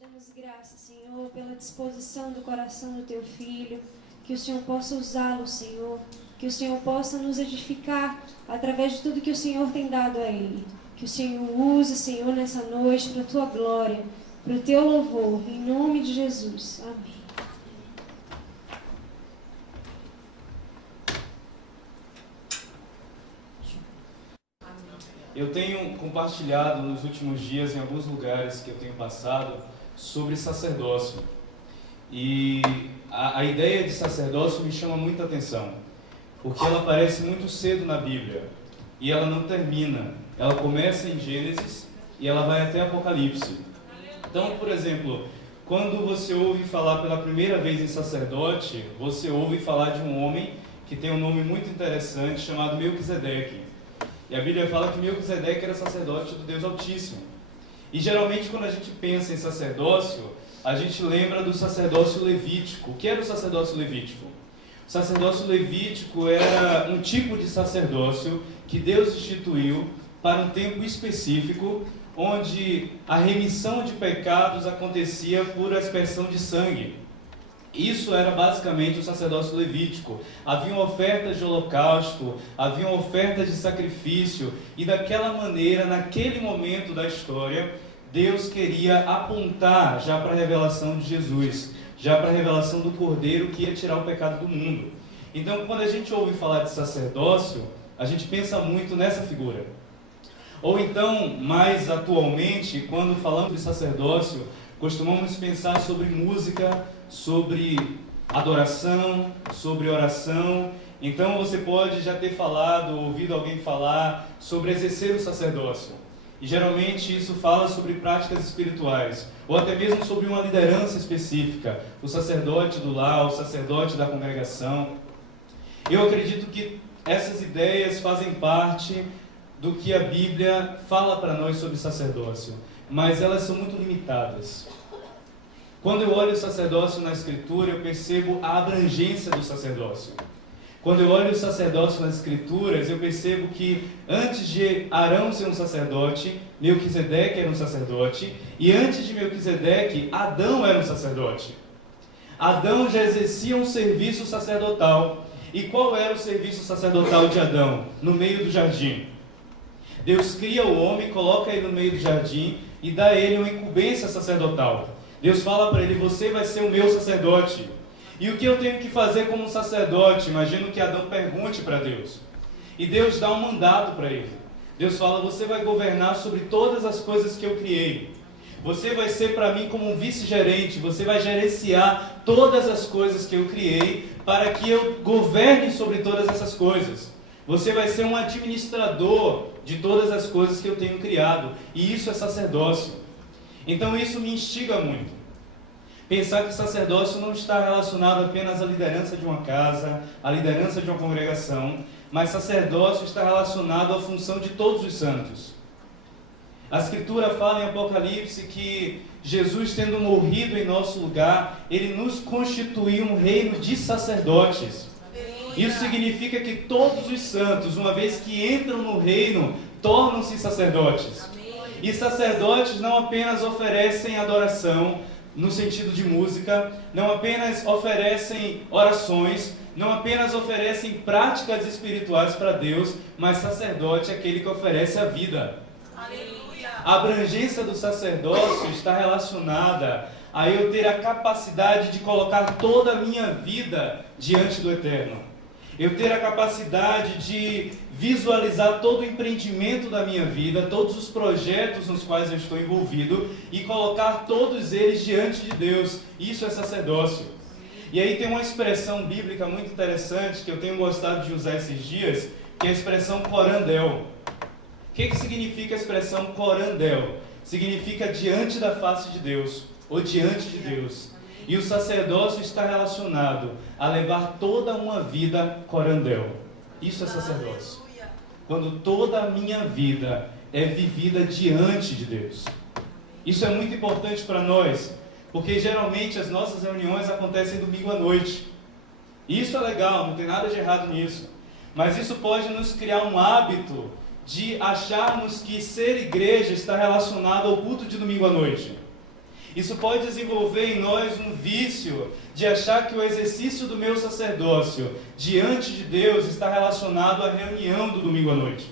damos graças, Senhor, pela disposição do coração do Teu Filho, que o Senhor possa usá-lo, Senhor, que o Senhor possa nos edificar através de tudo que o Senhor tem dado a Ele. Que o Senhor use, Senhor, nessa noite para a Tua glória, para o Teu louvor, em nome de Jesus. Amém. Eu tenho compartilhado nos últimos dias, em alguns lugares que eu tenho passado, sobre sacerdócio. E a ideia de sacerdócio me chama muita atenção, porque ela aparece muito cedo na Bíblia e ela não termina. Ela começa em Gênesis e ela vai até Apocalipse. Então, por exemplo, quando você ouve falar pela primeira vez em sacerdote, você ouve falar de um homem que tem um nome muito interessante chamado Melquisedeque. E a Bíblia fala que Melquisedeque era sacerdote do Deus Altíssimo. E geralmente quando a gente pensa em sacerdócio, a gente lembra do sacerdócio levítico. O que era o sacerdócio levítico? O sacerdócio levítico era um tipo de sacerdócio que Deus instituiu para um tempo específico, onde a remissão de pecados acontecia por aspersão de sangue. Isso era basicamente o sacerdócio levítico. Haviam ofertas de holocausto, haviam ofertas de sacrifício, e daquela maneira, naquele momento da história, Deus queria apontar já para a revelação de Jesus, já para a revelação do Cordeiro que ia tirar o pecado do mundo. Então, quando a gente ouve falar de sacerdócio, a gente pensa muito nessa figura. Ou então, mais atualmente, quando falamos de sacerdócio, costumamos pensar sobre música, sobre adoração, sobre oração. Então você pode já ter ouvido alguém falar sobre exercer o sacerdócio. E geralmente isso fala sobre práticas espirituais, ou até mesmo sobre uma liderança específica, o sacerdote do lar, o sacerdote da congregação. Eu acredito que essas ideias fazem parte do que a Bíblia fala para nós sobre sacerdócio, mas elas são muito limitadas. Quando eu olho o sacerdócio na Escritura, eu percebo a abrangência do sacerdócio. Quando eu olho o sacerdócio nas Escrituras, eu percebo que antes de Arão ser um sacerdote, Melquisedeque era um sacerdote, e antes de Melquisedeque, Adão era um sacerdote. Adão já exercia um serviço sacerdotal. E qual era o serviço sacerdotal de Adão? No meio do jardim. Deus cria o homem, coloca ele no meio do jardim e dá a ele uma incumbência sacerdotal. Deus fala para ele: você vai ser o meu sacerdote. E o que eu tenho que fazer como um sacerdote? Imagino que Adão pergunte para Deus. E Deus dá um mandato para ele. Deus fala: você vai governar sobre todas as coisas que eu criei. Você vai ser para mim como um vice-gerente. Você vai gerenciar todas as coisas que eu criei para que eu governe sobre todas essas coisas. Você vai ser um administrador de todas as coisas que eu tenho criado. E isso é sacerdócio. Então isso me instiga muito. Pensar que sacerdócio não está relacionado apenas à liderança de uma casa, à liderança de uma congregação, mas sacerdócio está relacionado à função de todos os santos. A Escritura fala em Apocalipse que Jesus, tendo morrido em nosso lugar, Ele nos constituiu um reino de sacerdotes. Isso significa que todos os santos, uma vez que entram no reino, tornam-se sacerdotes. E sacerdotes não apenas oferecem adoração, no sentido de música, não apenas oferecem orações, não apenas oferecem práticas espirituais para Deus, mas sacerdote é aquele que oferece a vida. Aleluia. A abrangência do sacerdócio está relacionada a eu ter a capacidade de colocar toda a minha vida diante do Eterno. Eu ter a capacidade de visualizar todo o empreendimento da minha vida, todos os projetos nos quais eu estou envolvido e colocar todos eles diante de Deus. Isso é sacerdócio. E aí tem uma expressão bíblica muito interessante que eu tenho gostado de usar esses dias, que é a expressão corandel. O que significa a expressão corandel? Significa diante da face de Deus, ou diante de Deus. E o sacerdócio está relacionado a levar toda uma vida corandel. Isso é sacerdócio. Quando toda a minha vida é vivida diante de Deus. Isso é muito importante para nós, porque geralmente as nossas reuniões acontecem domingo à noite. Isso é legal, não tem nada de errado nisso. Mas isso pode nos criar um hábito de acharmos que ser igreja está relacionado ao culto de domingo à noite. Isso pode desenvolver em nós um vício de achar que o exercício do meu sacerdócio diante de Deus está relacionado à reunião do domingo à noite.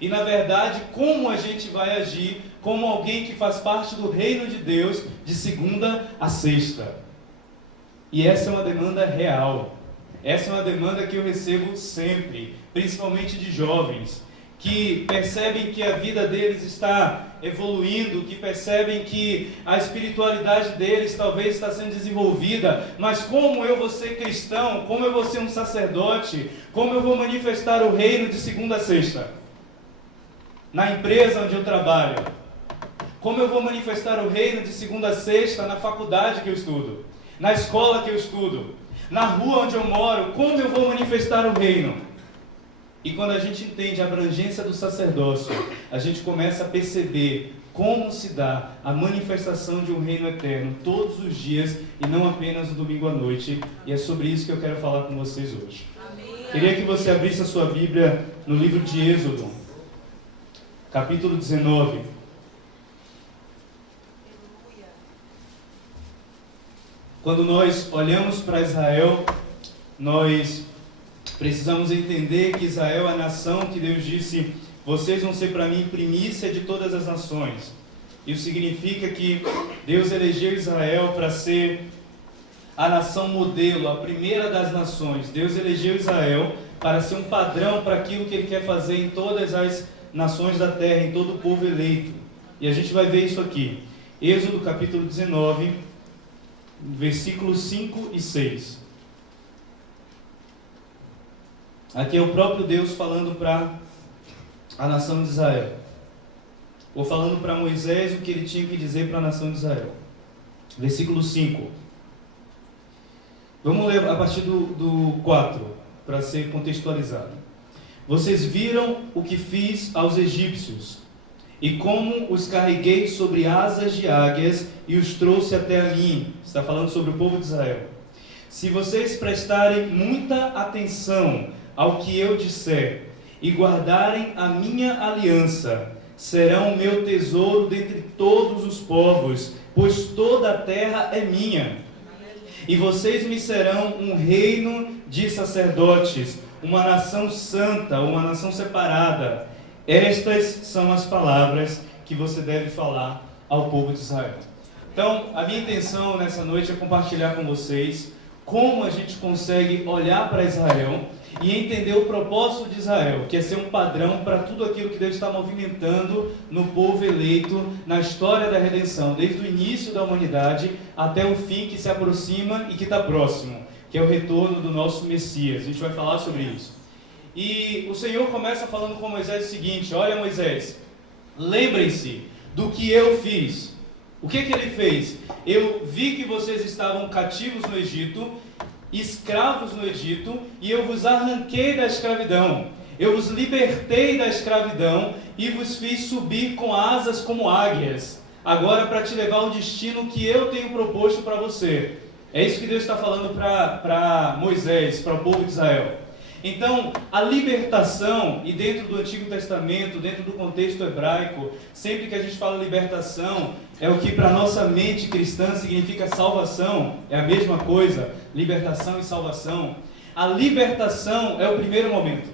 E na verdade, como a gente vai agir como alguém que faz parte do reino de Deus de segunda a sexta. E essa é uma demanda real. Essa é uma demanda que eu recebo sempre, principalmente de jovens, que percebem que a vida deles está evoluindo, que percebem que a espiritualidade deles talvez está sendo desenvolvida, mas como eu vou ser cristão, como eu vou ser um sacerdote, como eu vou manifestar o reino de segunda a sexta? Na empresa onde eu trabalho, como eu vou manifestar o reino de segunda a sexta na faculdade que eu estudo, na escola que eu estudo, na rua onde eu moro, como eu vou manifestar o reino? E quando a gente entende a abrangência do sacerdócio, a gente começa a perceber como se dá a manifestação de um reino eterno todos os dias e não apenas no domingo à noite. E é sobre isso que eu quero falar com vocês hoje. Amém. Queria que você abrisse a sua Bíblia no livro de Êxodo, capítulo 19. Quando nós olhamos para Israel, nós precisamos entender que Israel é a nação que Deus disse: vocês vão ser para mim primícia de todas as nações. Isso significa que Deus elegeu Israel para ser a nação modelo, a primeira das nações. Deus elegeu Israel para ser um padrão para aquilo que Ele quer fazer em todas as nações da terra, em todo o povo eleito. E a gente vai ver isso aqui. Êxodo capítulo 19, versículos 5 e 6. Aqui é o próprio Deus falando para a nação de Israel. Ou falando para Moisés o que ele tinha que dizer para a nação de Israel. Versículo 5. Vamos ler a partir do 4, para ser contextualizado. Vocês viram o que fiz aos egípcios, e como os carreguei sobre asas de águias e os trouxe até a mim. Está falando sobre o povo de Israel. Se vocês prestarem muita atenção ao que eu disser e guardarem a minha aliança, serão o meu tesouro dentre todos os povos, pois toda a terra é minha. E vocês me serão um reino de sacerdotes, uma nação santa, uma nação separada. Estas são as palavras que você deve falar ao povo de Israel. Então, a minha intenção nessa noite é compartilhar com vocês como a gente consegue olhar para Israel e entender o propósito de Israel, que é ser um padrão para tudo aquilo que Deus está movimentando no povo eleito, na história da redenção, desde o início da humanidade até o fim que se aproxima e que está próximo, que é o retorno do nosso Messias. A gente vai falar sobre isso. E o Senhor começa falando com Moisés o seguinte: olha, Moisés, lembrem-se do que eu fiz. O que ele fez? Eu vi que vocês estavam cativos no Egito, escravos no Egito, e eu vos arranquei da escravidão. Eu vos libertei da escravidão e vos fiz subir com asas como águias, agora para te levar ao destino que eu tenho proposto para você. É isso que Deus está falando para Moisés, para o povo de Israel. Então, a libertação, e dentro do Antigo Testamento, dentro do contexto hebraico, sempre que a gente fala libertação, é o que para a nossa mente cristã significa salvação, é a mesma coisa, libertação e salvação. A libertação é o primeiro momento.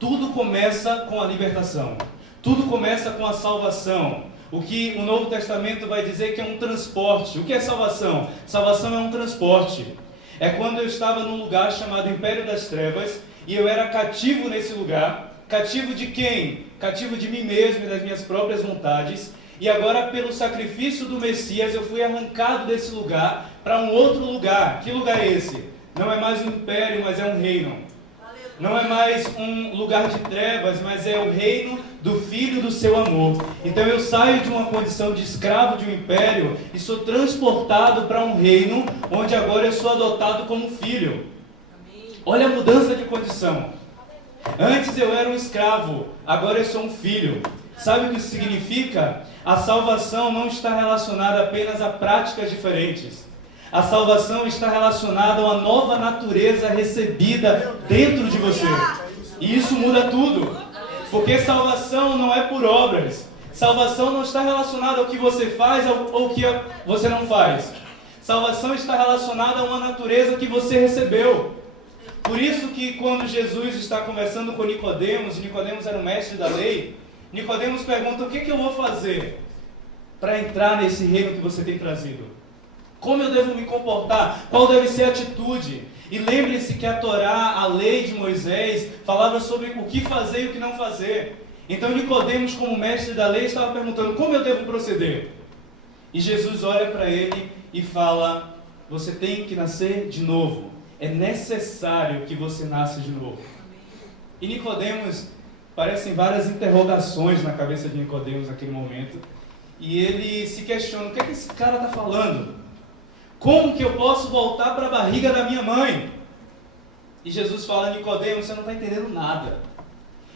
Tudo começa com a libertação, tudo começa com a salvação. O que o Novo Testamento vai dizer que é um transporte. O que é salvação? Salvação é um transporte. É quando eu estava num lugar chamado Império das Trevas e eu era cativo nesse lugar. Cativo de quem? Cativo de mim mesmo e das minhas próprias vontades. E agora, pelo sacrifício do Messias, eu fui arrancado desse lugar para um outro lugar. Que lugar é esse? Não é mais um império, mas é um reino. Não é mais um lugar de trevas, mas é o reino do Filho do seu amor. Então eu saio de uma condição de escravo de um império e sou transportado para um reino onde agora eu sou adotado como filho. Olha a mudança de condição. Antes eu era um escravo, agora eu sou um filho. Sabe o que isso significa? A salvação não está relacionada apenas a práticas diferentes. A salvação está relacionada a uma nova natureza recebida dentro de você. E isso muda tudo. Porque salvação não é por obras. Salvação não está relacionada ao que você faz ou ao que você não faz. Salvação está relacionada a uma natureza que você recebeu. Por isso que quando Jesus está conversando com Nicodemos, Nicodemos era o mestre da lei, Nicodemos pergunta: o que eu vou fazer para entrar nesse reino que você tem trazido? Como eu devo me comportar? Qual deve ser a atitude? E lembre-se que a Torá, a lei de Moisés, falava sobre o que fazer e o que não fazer. Então Nicodemos, como mestre da lei, estava perguntando: como eu devo proceder? E Jesus olha para ele e fala: você tem que nascer de novo. É necessário que você nasça de novo. E Nicodemos, parecem várias interrogações na cabeça de Nicodemos naquele momento. E ele se questiona: o que é que esse cara está falando? Como que eu posso voltar para a barriga da minha mãe? E Jesus fala: Nicodemos, você não está entendendo nada.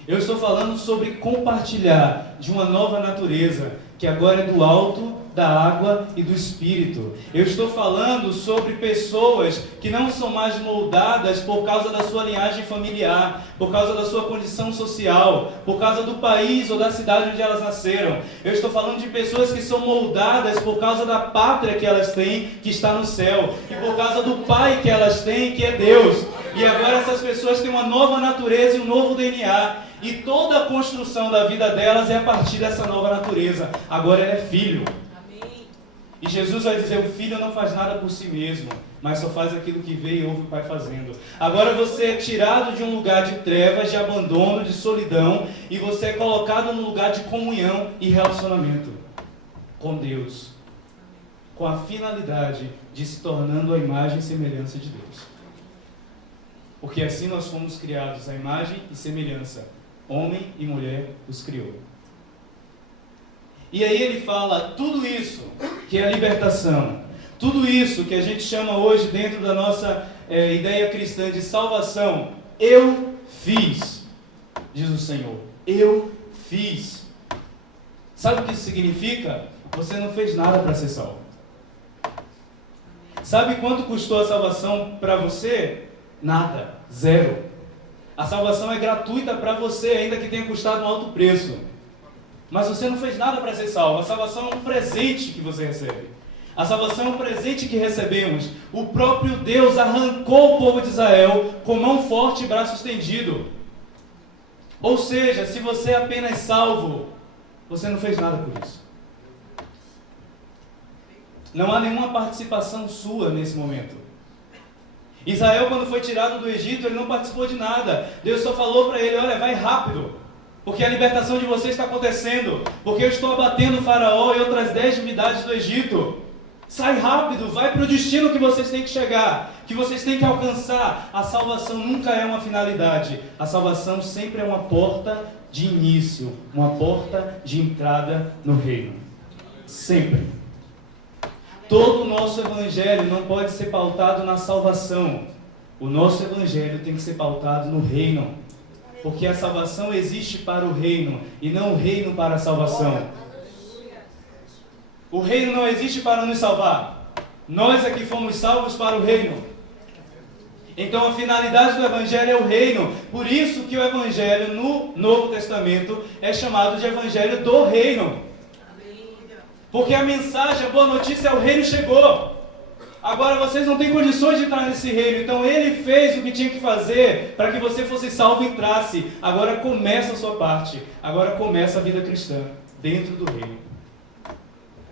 Eu estou falando sobre compartilhar de uma nova natureza, que agora é do alto, da água e do Espírito. Eu estou falando sobre pessoas que não são mais moldadas por causa da sua linhagem familiar, por causa da sua condição social, por causa do país ou da cidade onde elas nasceram. Eu estou falando de pessoas que são moldadas por causa da pátria que elas têm, que está no céu, e por causa do Pai que elas têm, que é Deus. E agora essas pessoas têm uma nova natureza e um novo DNA. E toda a construção da vida delas é a partir dessa nova natureza. Agora ela é filho. E Jesus vai dizer: o filho não faz nada por si mesmo, mas só faz aquilo que vê e ouve o Pai fazendo. Agora você é tirado de um lugar de trevas, de abandono, de solidão, e você é colocado num lugar de comunhão e relacionamento com Deus, com a finalidade de se tornando a imagem e semelhança de Deus. Porque assim nós fomos criados, a imagem e semelhança. Homem e mulher os criou. E aí ele fala: tudo isso que é a libertação, tudo isso que a gente chama hoje dentro da nossa ideia cristã de salvação, eu fiz, diz o Senhor. Eu fiz. Sabe o que isso significa? Você não fez nada para ser salvo. Sabe quanto custou a salvação para você? Nada, zero. A salvação é gratuita para você, ainda que tenha custado um alto preço. Mas você não fez nada para ser salvo. A salvação é um presente que você recebe. A salvação é um presente que recebemos. O próprio Deus arrancou o povo de Israel com mão forte e braço estendido. Ou seja, se você é apenas salvo, você não fez nada por isso. Não há nenhuma participação sua nesse momento. Israel, quando foi tirado do Egito, ele não participou de nada. Deus só falou para ele: olha, vai rápido, porque a libertação de você está acontecendo, porque eu estou abatendo o faraó e outras 10 divindades do Egito. Sai rápido, vai para o destino que vocês têm que chegar, que vocês têm que alcançar. A salvação nunca é uma finalidade. A salvação sempre é uma porta de início, uma porta de entrada no reino. Sempre. Todo o nosso evangelho não pode ser pautado na salvação. O nosso evangelho tem que ser pautado no reino. Porque a salvação existe para o reino e não o reino para a salvação. O reino não existe para nos salvar. Nós é que fomos salvos para o reino. Então a finalidade do evangelho é o reino. Por isso que o evangelho no Novo Testamento é chamado de evangelho do reino. Porque a mensagem, a boa notícia é: o reino chegou. Agora vocês não têm condições de entrar nesse reino. Então ele fez o que tinha que fazer para que você fosse salvo e entrasse. Agora começa a sua parte. Agora começa a vida cristã dentro do reino.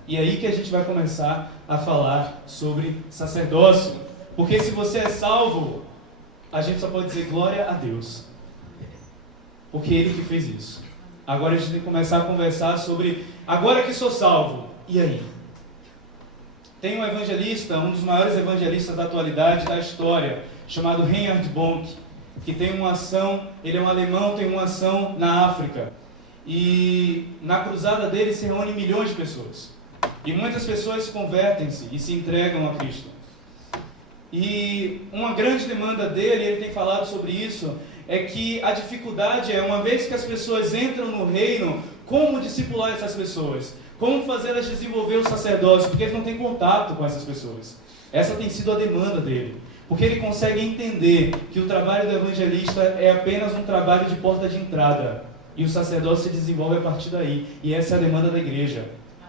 E é aí que a gente vai começar a falar sobre sacerdócio. Porque se você é salvo, a gente só pode dizer glória a Deus. Porque ele que fez isso. Agora a gente tem que começar a conversar sobre: agora que sou salvo, e aí? Tem um evangelista, um dos maiores evangelistas da atualidade, da história, chamado Reinhard Bonk, que tem uma ação, ele é um alemão, tem uma ação na África. E na cruzada dele se reúnem milhões de pessoas. E muitas pessoas se convertem-se e se entregam a Cristo. E uma grande demanda dele, ele tem falado sobre isso, é que a dificuldade é, uma vez que as pessoas entram no reino, como discipular essas pessoas? Como fazê-las desenvolver o sacerdócio? Porque ele não tem contato com essas pessoas. Essa tem sido a demanda dele. Porque ele consegue entender que o trabalho do evangelista é apenas um trabalho de porta de entrada. E o sacerdócio se desenvolve a partir daí. E essa é a demanda da igreja.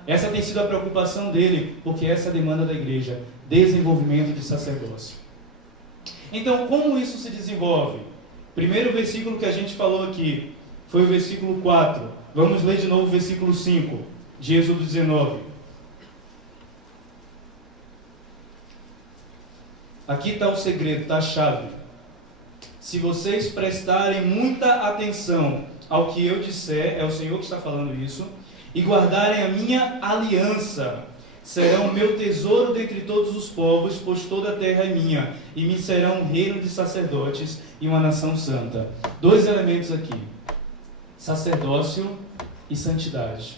Essa tem sido a preocupação dele, porque essa é a demanda da igreja. Desenvolvimento de sacerdócio. Então, como isso se desenvolve? Primeiro versículo que a gente falou aqui foi o versículo 4. Vamos ler de novo o versículo 5 de Êxodo 19. Aqui está o segredo, está a chave. Se vocês prestarem muita atenção ao que eu disser, é o Senhor que está falando isso, e guardarem a minha aliança, serão o meu tesouro dentre todos os povos, pois toda a terra é minha, e me serão um reino de sacerdotes e uma nação santa. 2 elementos aqui: sacerdócio e santidade.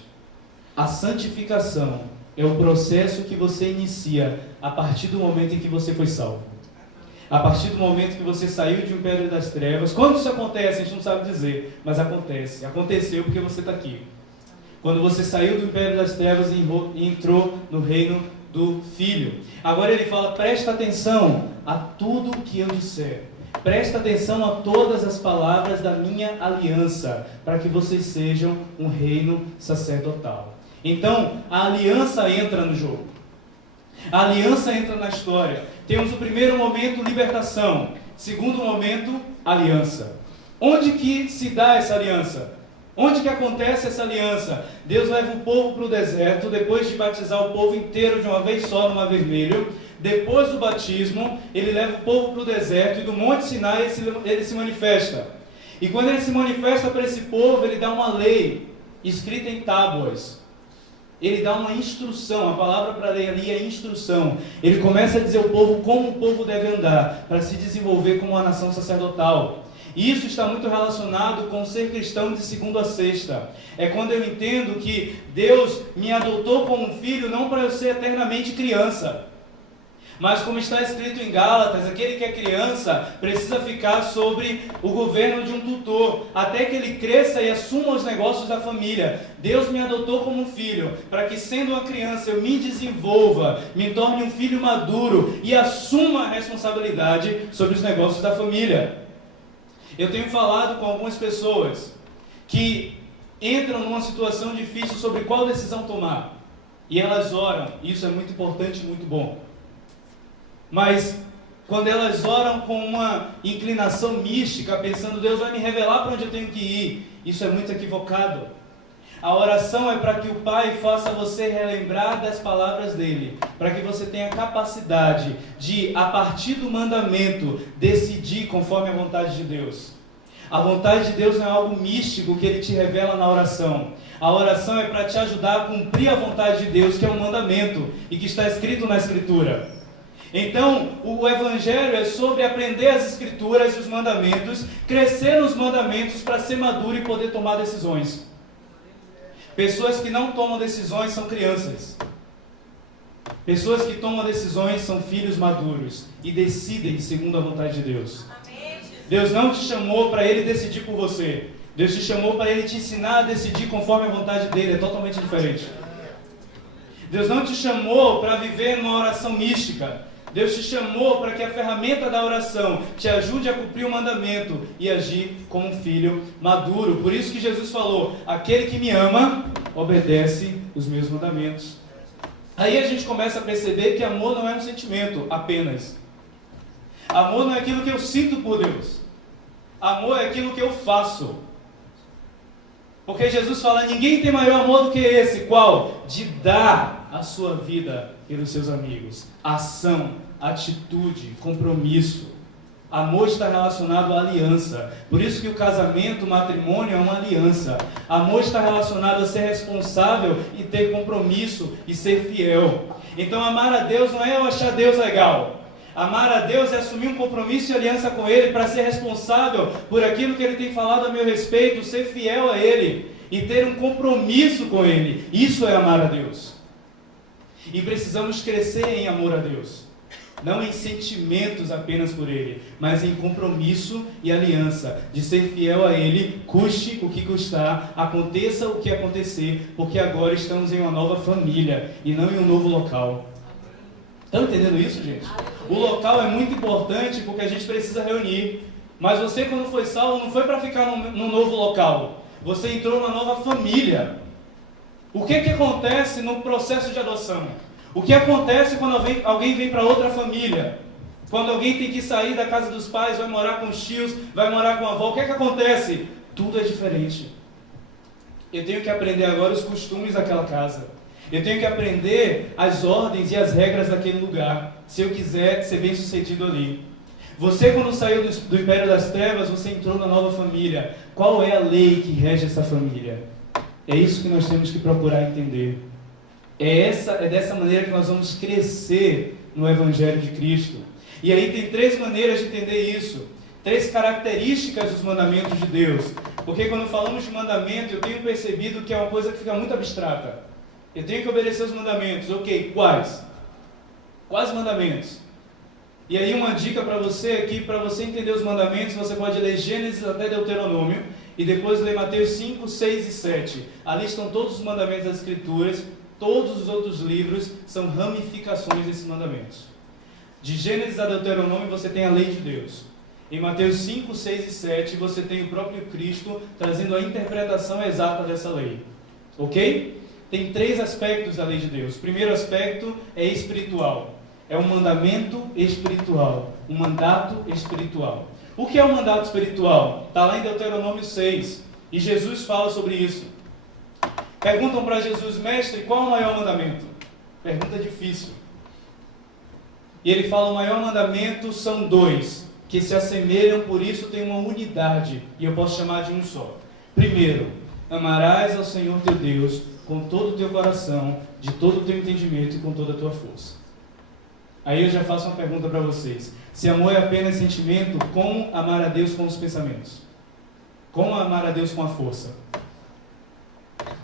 A santificação é o processo que você inicia a partir do momento em que você foi salvo. A partir do momento que você saiu de um império das trevas. Quando isso acontece, a gente não sabe dizer, mas acontece. Aconteceu porque você está aqui. Quando você saiu do império das trevas e entrou no reino do Filho. Agora ele fala: presta atenção a tudo o que eu disser. Presta atenção a todas as palavras da minha aliança, para que vocês sejam um reino sacerdotal. Então, a aliança entra no jogo. A aliança entra na história. Temos o primeiro momento, libertação. Segundo momento, aliança. Onde que se dá essa aliança? Onde que acontece essa aliança? Deus leva o povo para o deserto, depois de batizar o povo inteiro de uma vez só no Mar Vermelho. Depois do batismo, ele leva o povo para o deserto e do Monte Sinai ele se manifesta. E quando ele se manifesta para esse povo, ele dá uma lei escrita em tábuas. Ele dá uma instrução, a palavra para lei ali é instrução. Ele começa a dizer ao povo como o povo deve andar para se desenvolver como uma nação sacerdotal. E isso está muito relacionado com ser cristão de segunda a sexta. É quando eu entendo que Deus me adotou como um filho não para eu ser eternamente criança. Mas como está escrito em Gálatas, aquele que é criança precisa ficar sobre o governo de um tutor, até que ele cresça e assuma os negócios da família. Deus me adotou como um filho, para que sendo uma criança eu me desenvolva, me torne um filho maduro e assuma a responsabilidade sobre os negócios da família. Eu tenho falado com algumas pessoas que entram numa situação difícil sobre qual decisão tomar. E elas oram, isso é muito importante e muito bom. Mas quando elas oram com uma inclinação mística, pensando: Deus vai me revelar para onde eu tenho que ir, isso é muito equivocado. A oração é para que o Pai faça você relembrar das palavras dele, para que você tenha capacidade de, a partir do mandamento, decidir conforme a vontade de Deus. A vontade de Deus não é algo místico que ele te revela na oração. A oração é para te ajudar a cumprir a vontade de Deus, que é um mandamento e que está escrito na Escritura. Então, o Evangelho é sobre aprender as Escrituras e os mandamentos, crescer nos mandamentos para ser maduro e poder tomar decisões. Pessoas que não tomam decisões são crianças. Pessoas que tomam decisões são filhos maduros e decidem segundo a vontade de Deus. Deus não te chamou para Ele decidir por você. Deus te chamou para Ele te ensinar a decidir conforme a vontade dEle. É totalmente diferente. Deus não te chamou para viver numa oração mística. Deus te chamou para que a ferramenta da oração te ajude a cumprir o mandamento e agir como um filho maduro. Por isso que Jesus falou: aquele que me ama, obedece os meus mandamentos. Aí a gente começa a perceber que amor não é um sentimento apenas. Amor não é aquilo que eu sinto por Deus. Amor é aquilo que eu faço. Porque Jesus fala: ninguém tem maior amor do que esse. Qual? De dar a sua vida pelos seus amigos. Ação, atitude, compromisso. Amor está relacionado à aliança. Por isso que o casamento, o matrimônio é uma aliança. Amor está relacionado a ser responsável e ter compromisso e ser fiel. Então amar a Deus não é eu achar Deus legal. Amar a Deus é assumir um compromisso e aliança com Ele para ser responsável por aquilo que Ele tem falado a meu respeito, ser fiel a Ele e ter um compromisso com Ele. Isso é amar a Deus. E precisamos crescer em amor a Deus. Não em sentimentos apenas por Ele, mas em compromisso e aliança, de ser fiel a Ele, custe o que custar, aconteça o que acontecer, porque agora estamos em uma nova família e não em um novo local. Estão entendendo isso, gente? O local é muito importante porque a gente precisa reunir, mas você, quando foi salvo, não foi para ficar num novo local. você entrou numa nova família. O que acontece no processo de adoção? O que acontece quando alguém vem para outra família? Quando alguém tem que sair da casa dos pais, vai morar com os tios, vai morar com a avó, o que acontece? Tudo é diferente. Eu tenho que aprender agora os costumes daquela casa. Eu tenho que aprender as ordens e as regras daquele lugar, se eu quiser ser bem sucedido ali. Você, quando saiu do Império das Trevas, você entrou na nova família. Qual é a lei que rege essa família? É isso que nós temos que procurar entender. É dessa maneira que nós vamos crescer no Evangelho de Cristo. E aí tem 3 maneiras de entender isso. 3 características dos mandamentos de Deus. Porque quando falamos de mandamento, eu tenho percebido que é uma coisa que fica muito abstrata. Eu tenho que obedecer os mandamentos. Ok, quais? Quais mandamentos? E aí uma dica para você aqui, para você entender os mandamentos, você pode ler Gênesis até Deuteronômio, e depois ler Mateus 5, 6 e 7. Ali estão todos os mandamentos das Escrituras, todos os outros livros são ramificações desses mandamentos. De Gênesis a Deuteronômio você tem a lei de Deus. Em Mateus 5, 6 e 7 você tem o próprio Cristo trazendo a interpretação exata dessa lei. Ok? Tem 3 aspectos da lei de Deus. O primeiro aspecto é espiritual. É um mandamento espiritual. Um mandato espiritual. O que é um mandato espiritual? Está lá em Deuteronômio 6. E Jesus fala sobre isso. Perguntam para Jesus: mestre, qual é o maior mandamento? Pergunta difícil. E ele fala: o maior mandamento são 2, que se assemelham, por isso tem uma unidade. E eu posso chamar de um só. Primeiro, amarás ao Senhor teu Deus com todo o teu coração, de todo o teu entendimento e com toda a tua força. Aí eu já faço uma pergunta para vocês. Se amor é apenas sentimento, como amar a Deus com os pensamentos? Como amar a Deus com a força?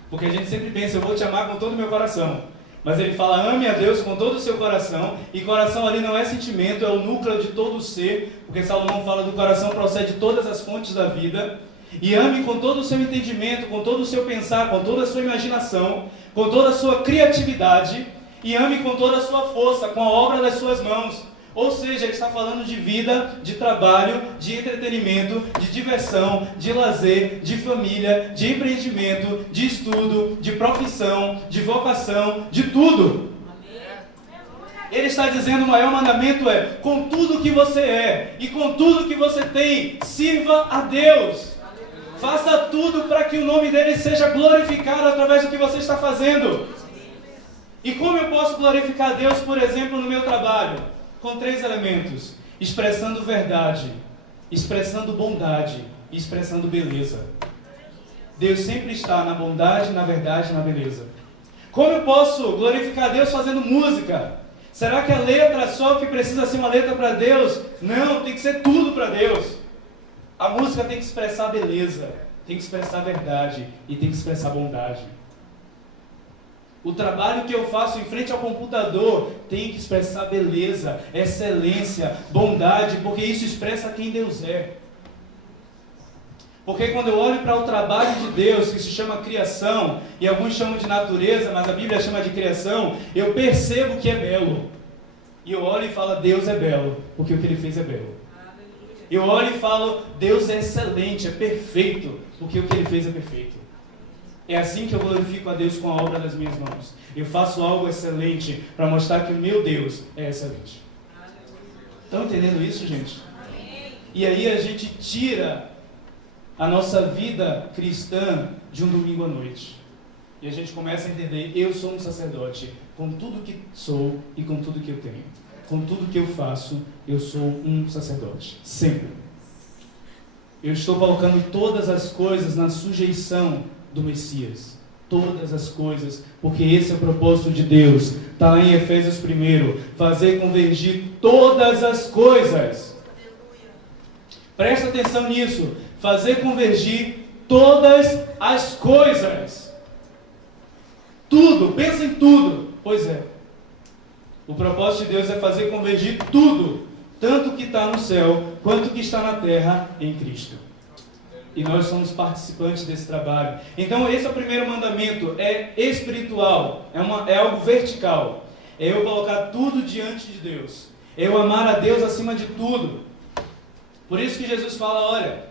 Porque a gente sempre pensa: eu vou te amar com todo o meu coração. Mas ele fala: ame a Deus com todo o seu coração. E coração ali não é sentimento, é o núcleo de todo o ser. Porque Salomão fala: do coração procede todas as fontes da vida. E ame com todo o seu entendimento, com todo o seu pensar, com toda a sua imaginação, com toda a sua criatividade. E ame com toda a sua força, com a obra das suas mãos. Ou seja, ele está falando de vida, de trabalho, de entretenimento, de diversão, de lazer, de família, de empreendimento, de estudo, de profissão, de vocação, de tudo. Ele está dizendo: o maior mandamento é: com tudo que você é e com tudo que você tem, sirva a Deus. Faça tudo para que o nome dele seja glorificado através do que você está fazendo. E como eu posso glorificar a Deus, por exemplo, no meu trabalho? Com 3 elementos: expressando verdade, expressando bondade e expressando beleza. Deus sempre está na bondade, na verdade e na beleza. Como eu posso glorificar a Deus fazendo música? Será que a letra só que precisa ser uma letra para Deus? Não, tem que ser tudo para Deus. A música tem que expressar beleza, tem que expressar verdade e tem que expressar bondade. O trabalho que eu faço em frente ao computador tem que expressar beleza, excelência, bondade, porque isso expressa quem Deus é. Porque quando eu olho para o trabalho de Deus, que se chama criação, e alguns chamam de natureza, mas a Bíblia chama de criação, eu percebo que é belo. E eu olho e falo: Deus é belo, porque o que Ele fez é belo. Eu olho e falo: Deus é excelente, é perfeito, porque o que Ele fez é perfeito. É assim que eu glorifico a Deus com a obra das minhas mãos. Eu faço algo excelente para mostrar que o meu Deus é excelente. Estão entendendo isso, gente? E aí a gente tira a nossa vida cristã de um domingo à noite. E a gente começa a entender: eu sou um sacerdote com tudo que sou e com tudo que eu tenho. Com tudo que eu faço, eu sou um sacerdote. Sempre. Eu estou colocando todas as coisas na sujeição do Messias. Todas as coisas, porque esse é o propósito de Deus. Está lá em Efésios 1, fazer convergir todas as coisas. Presta atenção nisso. Fazer convergir todas as coisas. Tudo, pensa em tudo. Pois é. O propósito de Deus é fazer convergir tudo, tanto que está no céu, quanto que está na terra, em Cristo. E nós somos participantes desse trabalho. Então esse é o primeiro mandamento, é espiritual, é algo vertical. É eu colocar tudo diante de Deus. É eu amar a Deus acima de tudo. Por isso que Jesus fala: olha,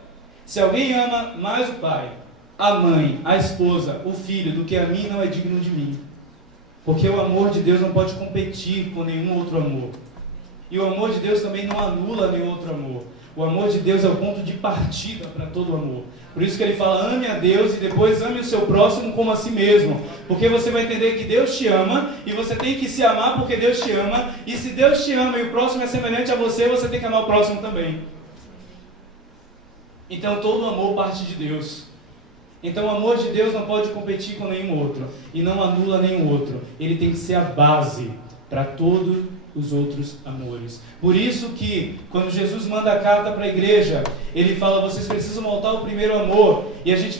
se alguém ama mais o Pai, a mãe, a esposa, o filho, do que a mim não é digno de mim. Porque o amor de Deus não pode competir com nenhum outro amor. E o amor de Deus também não anula nenhum outro amor. O amor de Deus é o ponto de partida para todo amor. Por isso que ele fala, ame a Deus e depois ame o seu próximo como a si mesmo. Porque você vai entender que Deus te ama e você tem que se amar porque Deus te ama. E se Deus te ama e o próximo é semelhante a você, você tem que amar o próximo também. Então todo amor parte de Deus. Então o amor de Deus não pode competir com nenhum outro. E não anula nenhum outro. Ele tem que ser a base para todos os outros amores. Por isso que, quando Jesus manda a carta para a igreja, ele fala, vocês precisam voltar ao primeiro amor. E a gente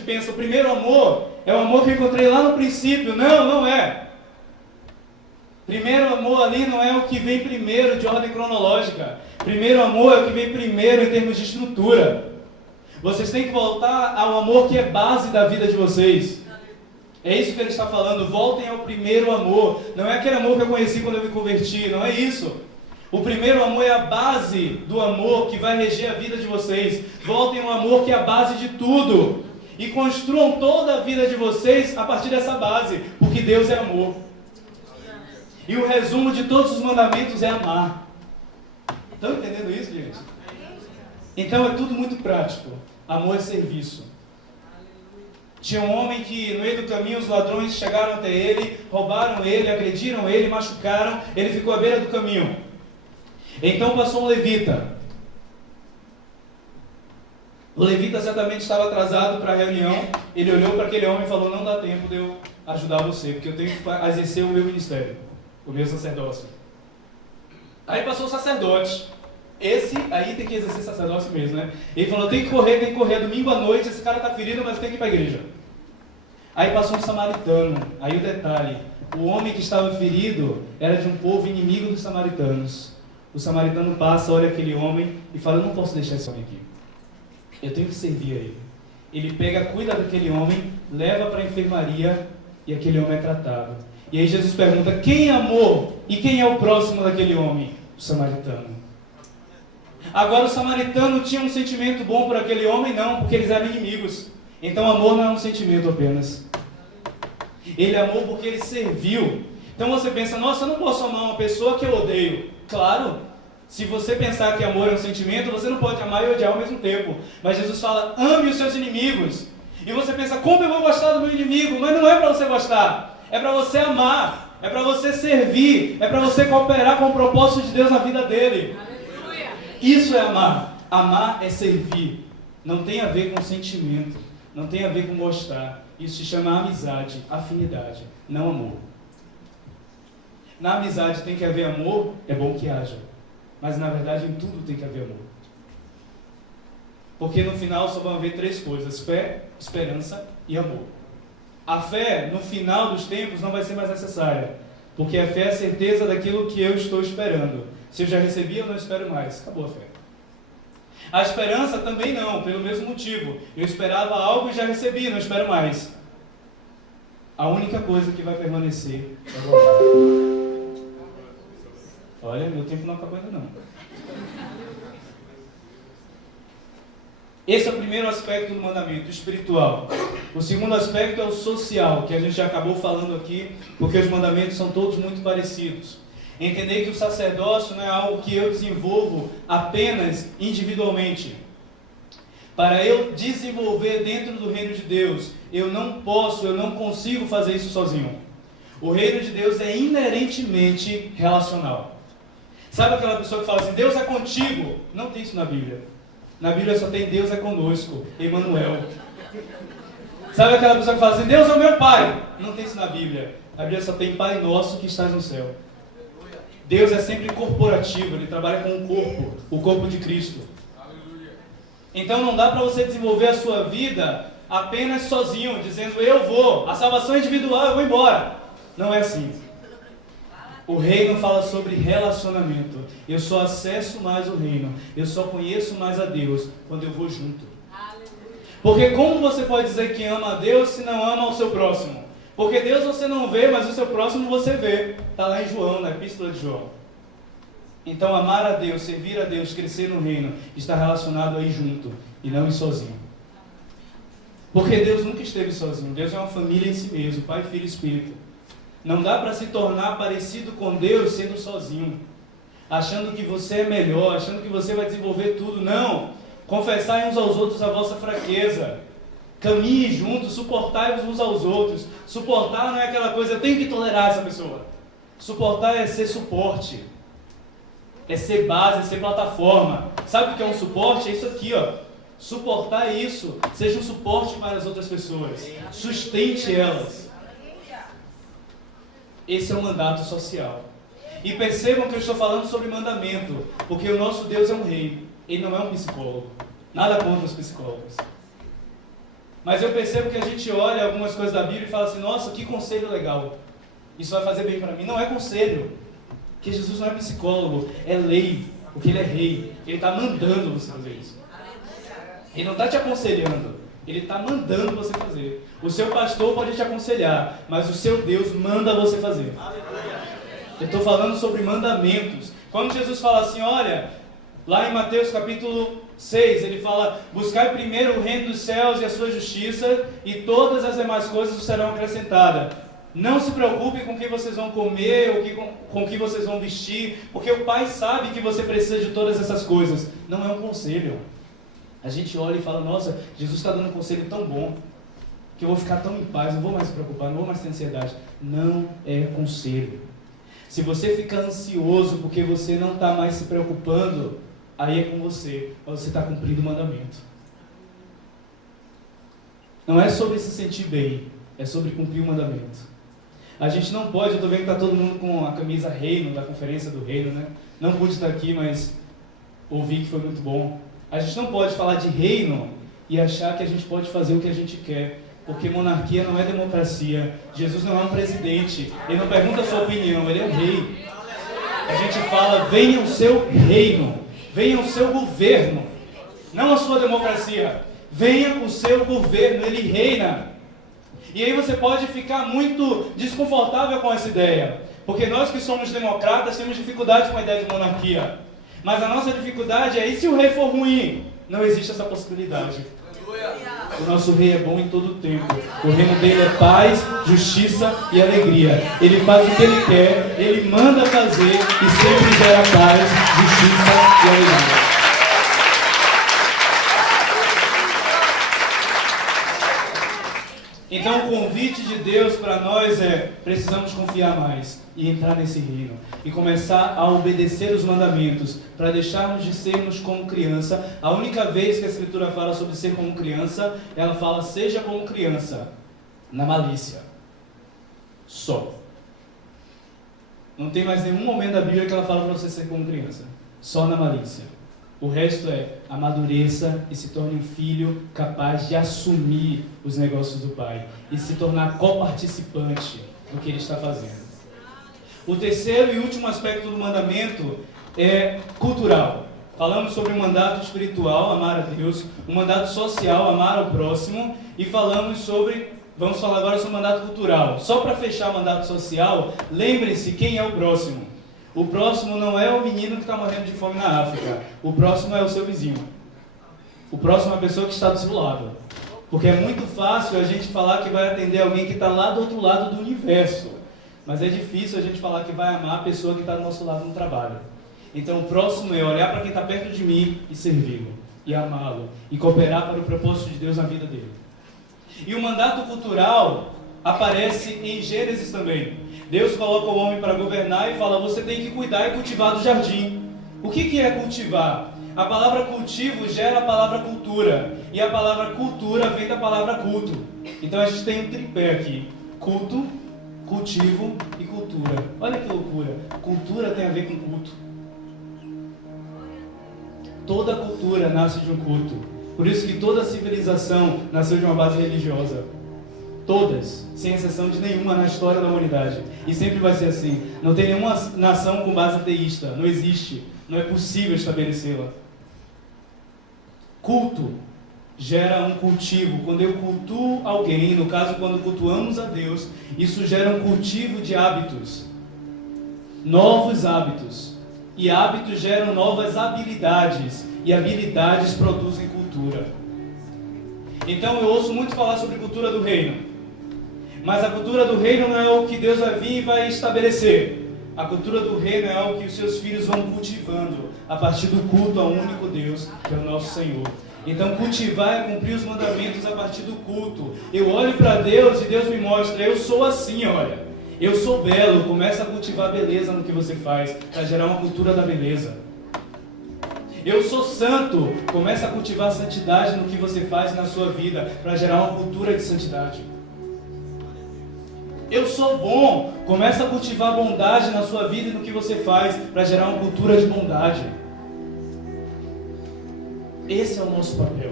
pensa, o primeiro amor é o amor que eu encontrei lá no princípio. Não, não é. Primeiro amor ali não é o que vem primeiro de ordem cronológica. Primeiro amor é o que vem primeiro em termos de estrutura. Vocês têm que voltar ao amor que é base da vida de vocês. É isso que ele está falando, voltem ao primeiro amor. Não é aquele amor que eu conheci quando eu me converti, não é isso. O primeiro amor é a base do amor que vai reger a vida de vocês. Voltem ao amor que é a base de tudo. E construam toda a vida de vocês a partir dessa base, porque Deus é amor. E o resumo de todos os mandamentos é amar. Estão entendendo isso, gente? Então é tudo muito prático. Amor é serviço. Tinha um homem que no meio do caminho os ladrões chegaram até ele, roubaram ele, agrediram ele, machucaram, ele ficou à beira do caminho. Então passou um levita. O levita certamente estava atrasado para a reunião, ele olhou para aquele homem e falou, não dá tempo de eu ajudar você, porque eu tenho que exercer o meu ministério, o meu sacerdócio. Aí passou o sacerdote. Esse aí tem que exercer sacerdócio mesmo, né? Ele falou, tem que correr, domingo à noite, esse cara está ferido, mas tem que ir para a igreja. Aí passou um samaritano, aí o detalhe, o homem que estava ferido era de um povo inimigo dos samaritanos. O samaritano passa, olha aquele homem e fala, eu não posso deixar esse homem aqui, eu tenho que servir a ele. Ele pega, cuida daquele homem, leva para a enfermaria e aquele homem é tratado. E aí Jesus pergunta, quem amou e quem é o próximo daquele homem? O samaritano. Agora o samaritano tinha um sentimento bom por aquele homem? Não, porque eles eram inimigos. Então amor não é um sentimento apenas. Ele amou porque ele serviu. Então você pensa, nossa, eu não posso amar uma pessoa que eu odeio. Claro, se você pensar que amor é um sentimento, você não pode amar e odiar ao mesmo tempo. Mas Jesus fala, ame os seus inimigos. E você pensa, como eu vou gostar do meu inimigo? Mas não é para você gostar, é para você amar, é para você servir, é para você cooperar com o propósito de Deus na vida dele. Isso é amar. Amar é servir. Não tem a ver com sentimento. Não tem a ver com gostar. Isso se chama amizade, afinidade, não amor. Na amizade tem que haver amor, é bom que haja. Mas na verdade em tudo tem que haver amor. Porque no final só vão haver três coisas: fé, esperança e amor. A fé, no final dos tempos, não vai ser mais necessária. Porque a fé é a certeza daquilo que eu estou esperando. Se eu já recebi, eu não espero mais. Acabou a fé. A esperança também não, pelo mesmo motivo. Eu esperava algo e já recebi, não espero mais. A única coisa que vai permanecer é agora. Olha, meu tempo não acabou ainda não. Esse é o primeiro aspecto do mandamento, espiritual. O segundo aspecto é o social, que a gente já acabou falando aqui, porque os mandamentos são todos muito parecidos. Entender que o sacerdócio não é algo que eu desenvolvo apenas individualmente. Para eu desenvolver dentro do reino de Deus, eu não consigo fazer isso sozinho. O reino de Deus é inerentemente relacional. Sabe aquela pessoa que fala assim, Deus é contigo? Não tem isso na Bíblia. Na Bíblia só tem Deus é conosco, Emmanuel. Sabe aquela pessoa que fala assim, Deus é o meu Pai? Não tem isso na Bíblia. Na Bíblia só tem Pai nosso que estás no céu. Deus é sempre corporativo, Ele trabalha com o corpo de Cristo. Então não dá para você desenvolver a sua vida apenas sozinho, dizendo eu vou, a salvação é individual, eu vou embora. Não é assim. O reino fala sobre relacionamento. Eu só acesso mais o reino, eu só conheço mais a Deus quando eu vou junto. Porque como você pode dizer que ama a Deus se não ama ao seu próximo? Porque Deus você não vê, mas o seu próximo você vê. Está lá em João, na Epístola de João. Então amar a Deus, servir a Deus, crescer no reino, está relacionado aí junto, e não ir sozinho. Porque Deus nunca esteve sozinho. Deus é uma família em si mesmo, Pai, Filho e Espírito. Não dá para se tornar parecido com Deus sendo sozinho, achando que você é melhor, achando que você vai desenvolver tudo. Não! Confessai uns aos outros a vossa fraqueza. Caminhe juntos, suportai-vos uns aos outros. Suportar não é aquela coisa, eu tenho que tolerar essa pessoa. Suportar é ser suporte. É ser base, é ser plataforma. Sabe o que é um suporte? É isso aqui, ó. Suportar é isso. Seja um suporte para as outras pessoas. Sustente elas. Esse é o mandato social. E percebam que eu estou falando sobre mandamento, porque o nosso Deus é um rei. Ele não é um psicólogo. Nada contra os psicólogos. Mas eu percebo que a gente olha algumas coisas da Bíblia e fala assim, nossa, que conselho legal. Isso vai fazer bem para mim. Não é conselho. Porque Jesus não é psicólogo, é lei. Porque Ele é rei. Ele está mandando você fazer isso. Ele não está te aconselhando. Ele está mandando você fazer. O seu pastor pode te aconselhar, mas o seu Deus manda você fazer. Eu estou falando sobre mandamentos. Quando Jesus fala assim, olha, lá em Mateus capítulo 6, ele fala, buscai primeiro o reino dos céus e a sua justiça, e todas as demais coisas serão acrescentadas. Não se preocupe com o que vocês vão comer, ou com o que vocês vão vestir, porque o Pai sabe que você precisa de todas essas coisas. Não é um conselho. A gente olha e fala, nossa, Jesus está dando um conselho tão bom, que eu vou ficar tão em paz, não vou mais me preocupar, não vou mais ter ansiedade. Não é conselho. Se você fica ansioso porque você não está mais se preocupando, aí é com você, mas você está cumprindo o mandamento. Não é sobre se sentir bem, é sobre cumprir o mandamento. A gente não pode, eu estou vendo que está todo mundo com a camisa Reino, da conferência do Reino, né? Não pude estar aqui, mas ouvi que foi muito bom. A gente não pode falar de reino e achar que a gente pode fazer o que a gente quer, porque monarquia não é democracia. Jesus não é um presidente, Ele não pergunta a sua opinião, Ele é o rei. A gente fala, venha o seu reino, venha o seu governo, não a sua democracia. Venha o seu governo, Ele reina. E aí você pode ficar muito desconfortável com essa ideia, porque nós que somos democratas temos dificuldade com a ideia de monarquia. Mas a nossa dificuldade é, e se o rei for ruim? Não existe essa possibilidade. O nosso rei é bom em todo o tempo. O reino dele é paz, justiça e alegria. Ele faz o que ele quer, ele manda fazer e sempre gera paz, justiça e alegria. Então o convite de Deus para nós é, precisamos confiar mais e entrar nesse reino. E começar a obedecer os mandamentos, para deixarmos de sermos como criança. A única vez que a Escritura fala sobre ser como criança, ela fala, seja como criança, na malícia. Só. Não tem mais nenhum momento da Bíblia que ela fala para você ser como criança. Só na malícia. O resto é, amadureça e se torne um filho capaz de assumir os negócios do Pai e se tornar coparticipante do que Ele está fazendo. O terceiro e último aspecto do mandamento é cultural. Falamos sobre o mandato espiritual, amar a Deus, o mandato social, amar ao próximo, e vamos falar agora sobre o mandato cultural. Só para fechar o mandato social, lembrem-se quem é o próximo. O próximo não é o menino que está morrendo de fome na África. O próximo é o seu vizinho. O próximo é a pessoa que está do seu lado. Porque é muito fácil a gente falar que vai atender alguém que está lá do outro lado do universo. Mas é difícil a gente falar que vai amar a pessoa que está do nosso lado no trabalho. Então o próximo é olhar para quem está perto de mim e servi-lo. E amá-lo. E cooperar para o propósito de Deus na vida dele. E o mandato cultural aparece em Gênesis também. Deus coloca o homem para governar e fala, você tem que cuidar e cultivar do jardim. O que é cultivar? A palavra cultivo gera a palavra cultura. E a palavra cultura vem da palavra culto. Então a gente tem um tripé aqui. Culto, cultivo e cultura. Olha que loucura. Cultura tem a ver com culto. Toda cultura nasce de um culto. Por isso que toda civilização nasceu de uma base religiosa. Todas, sem exceção de nenhuma na história da humanidade. E sempre vai ser assim. Não tem nenhuma nação com base ateísta. Não existe. Não é possível estabelecê-la. Culto gera um cultivo. Quando eu cultuo alguém, no caso quando cultuamos a Deus, isso gera um cultivo de hábitos. Novos hábitos. E hábitos geram novas habilidades. E habilidades produzem cultura. Então eu ouço muito falar sobre cultura do reino. Mas a cultura do reino não é o que Deus vai vir e vai estabelecer. A cultura do reino é algo que os seus filhos vão cultivando a partir do culto ao único Deus, que é o nosso Senhor. Então cultivar é cumprir os mandamentos a partir do culto. Eu olho para Deus e Deus me mostra, eu sou assim, olha. Eu sou belo, começa a cultivar beleza no que você faz, para gerar uma cultura da beleza. Eu sou santo, começa a cultivar santidade no que você faz na sua vida, para gerar uma cultura de santidade. Eu sou bom, começa a cultivar bondade na sua vida e no que você faz, para gerar uma cultura de bondade. Esse é o nosso papel.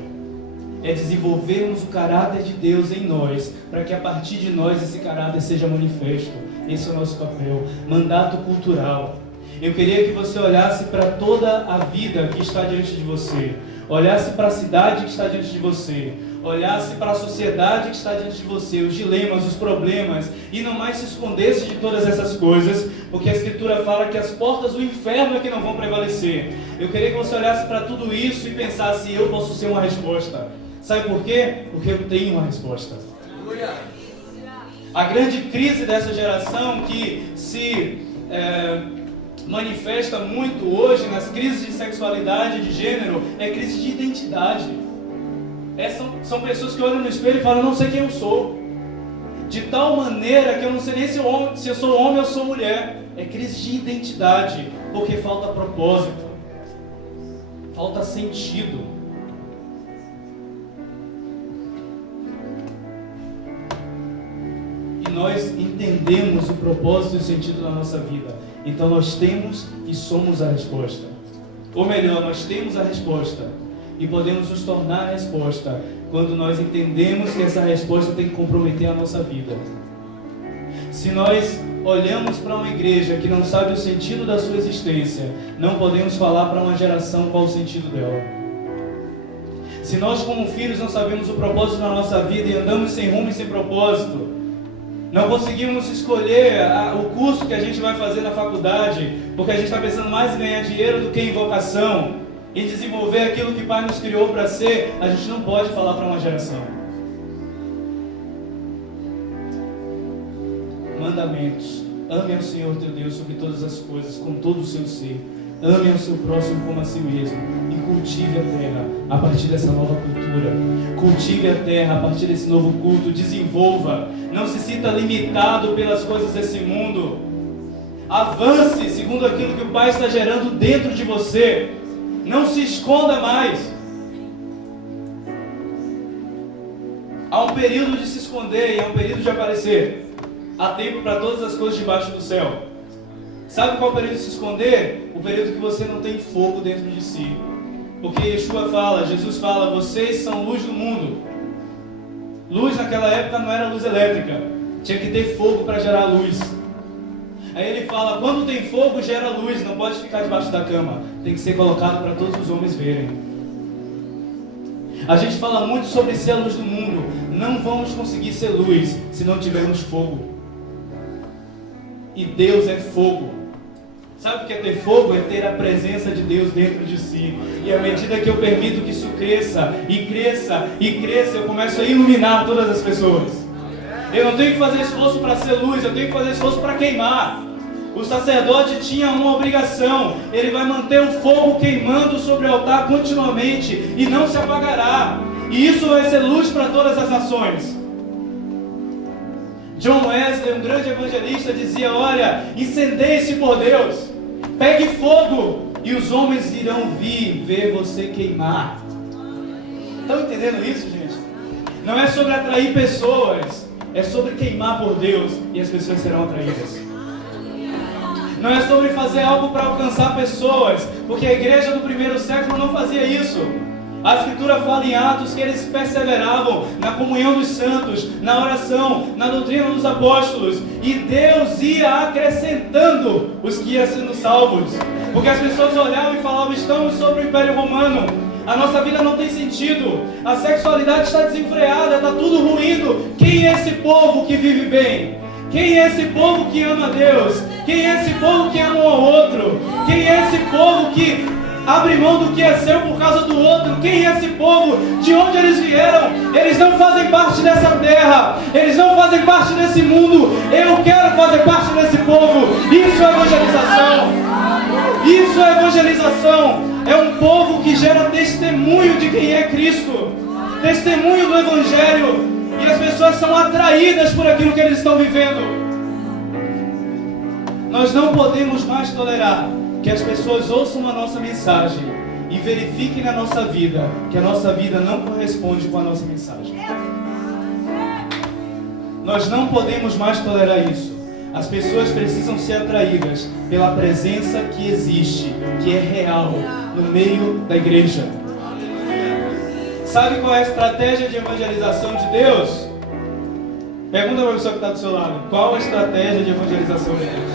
É desenvolvermos o caráter de Deus em nós, para que a partir de nós esse caráter seja manifesto. Esse é o nosso papel. Mandato cultural. Eu queria que você olhasse para toda a vida que está diante de você. Olhasse para a cidade que está diante de você. Olhasse para a sociedade que está diante de você, os dilemas, os problemas, e não mais se escondesse de todas essas coisas, porque a Escritura fala que as portas do inferno é que não vão prevalecer. Eu queria que você olhasse para tudo isso e pensasse, eu posso ser uma resposta. Sabe por quê? Porque eu tenho uma resposta. A grande crise dessa geração que se manifesta muito hoje nas crises de sexualidade, de gênero, é crise de identidade. São pessoas que olham no espelho e falam, não sei quem eu sou. De tal maneira que eu não sei nem se eu sou homem ou sou mulher. É crise de identidade, porque falta propósito, falta sentido. E nós entendemos o propósito e o sentido da nossa vida. Então nós temos e somos a resposta. Ou melhor, nós temos a resposta. E podemos nos tornar a resposta quando nós entendemos que essa resposta tem que comprometer a nossa vida. Se nós olhamos para uma igreja que não sabe o sentido da sua existência, não podemos falar para uma geração qual o sentido dela. Se nós como filhos não sabemos o propósito da nossa vida e andamos sem rumo e sem propósito, não conseguimos escolher o curso que a gente vai fazer na faculdade, porque a gente está pensando mais em ganhar dinheiro do que em vocação, e desenvolver aquilo que o Pai nos criou para ser, a gente não pode falar para uma geração. Mandamentos. Ame ao Senhor teu Deus sobre todas as coisas, com todo o seu ser. Ame ao seu próximo como a si mesmo. E cultive a terra a partir dessa nova cultura. Cultive a terra a partir desse novo culto. Desenvolva. Não se sinta limitado pelas coisas desse mundo. Avance segundo aquilo que o Pai está gerando dentro de você. Não se esconda mais. Há um período de se esconder e há um período de aparecer. Há tempo para todas as coisas debaixo do céu. Sabe qual é o período de se esconder? O período que você não tem fogo dentro de si. Porque Jesus fala, vocês são luz do mundo. Luz naquela época não era luz elétrica. Tinha que ter fogo para gerar luz. Aí ele fala, quando tem fogo gera luz, não pode ficar debaixo da cama. Tem que ser colocado para todos os homens verem. A gente fala muito sobre ser a luz do mundo. Não vamos conseguir ser luz se não tivermos fogo. E Deus é fogo. Sabe o que é ter fogo? É ter a presença de Deus dentro de si. E à medida que eu permito que isso cresça, e cresça, e cresça, eu começo a iluminar todas as pessoas. Eu não tenho que fazer esforço para ser luz, eu tenho que fazer esforço para queimar. O sacerdote tinha uma obrigação, ele vai manter o fogo queimando sobre o altar continuamente e não se apagará. E isso vai ser luz para todas as nações. John Wesley, um grande evangelista, dizia, olha, incendeie-se por Deus, pegue fogo e os homens irão vir ver você queimar. Estão entendendo isso, gente? Não é sobre atrair pessoas, é sobre queimar por Deus e as pessoas serão atraídas. Não é sobre fazer algo para alcançar pessoas, porque a igreja do primeiro século não fazia isso. A Escritura fala em Atos que eles perseveravam na comunhão dos santos, na oração, na doutrina dos apóstolos, e Deus ia acrescentando os que iam sendo salvos, porque as pessoas olhavam e falavam, estamos sobre o Império Romano, a nossa vida não tem sentido, a sexualidade está desenfreada, está tudo ruindo. Quem é esse povo que vive bem? Quem é esse povo que ama a Deus? Quem é esse povo que ama um ao outro? Quem é esse povo que abre mão do que é seu por causa do outro. Quem é esse povo? De onde eles vieram? Eles não fazem parte dessa terra, eles não fazem parte desse mundo. Eu quero fazer parte desse povo. Isso é evangelização. Isso é evangelização. É um povo que gera testemunho de quem é Cristo, testemunho do Evangelho, e as pessoas são atraídas por aquilo que eles estão vivendo. Nós não podemos mais tolerar que as pessoas ouçam a nossa mensagem e verifiquem na nossa vida que a nossa vida não corresponde com a nossa mensagem. Nós não podemos mais tolerar isso. As pessoas precisam ser atraídas pela presença que existe, que é real, no meio da igreja. Sabe qual é a estratégia de evangelização de Deus? Pergunta para a pessoa que está do seu lado. Qual a estratégia de evangelização de Deus?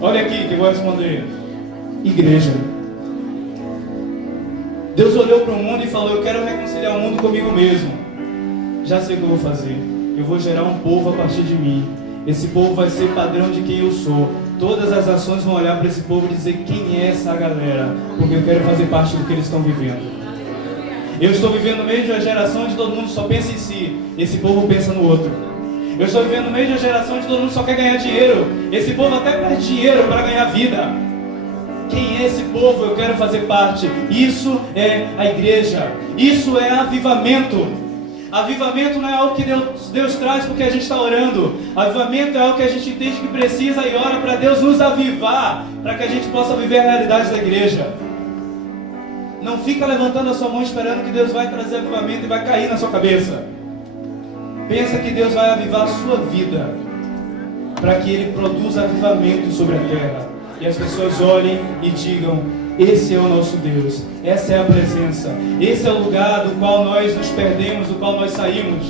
Olha aqui que eu vou responder. Igreja. Deus olhou para o mundo e falou: eu quero reconciliar o mundo comigo mesmo. Já sei o que eu vou fazer. Eu vou gerar um povo a partir de mim. Esse povo vai ser padrão de quem eu sou. Todas as ações vão olhar para esse povo e dizer: quem é essa galera? Porque eu quero fazer parte do que eles estão vivendo. Eu estou vivendo no meio de uma geração onde todo mundo só pensa em si. Esse povo pensa no outro. Eu estou vivendo no meio de uma geração onde todo mundo só quer ganhar dinheiro. Esse povo até perde dinheiro para ganhar vida. Quem é esse povo? Eu quero fazer parte. Isso é a igreja. Isso é avivamento. Avivamento não é algo que Deus traz porque a gente está orando. Avivamento é algo que a gente entende que precisa e ora para Deus nos avivar, para que a gente possa viver a realidade da igreja. Não fica levantando a sua mão esperando que Deus vai trazer avivamento e vai cair na sua cabeça. Pensa que Deus vai avivar a sua vida, para que Ele produza avivamento sobre a terra. E as pessoas olhem e digam: esse é o nosso Deus, essa é a presença, esse é o lugar do qual nós nos perdemos, do qual nós saímos.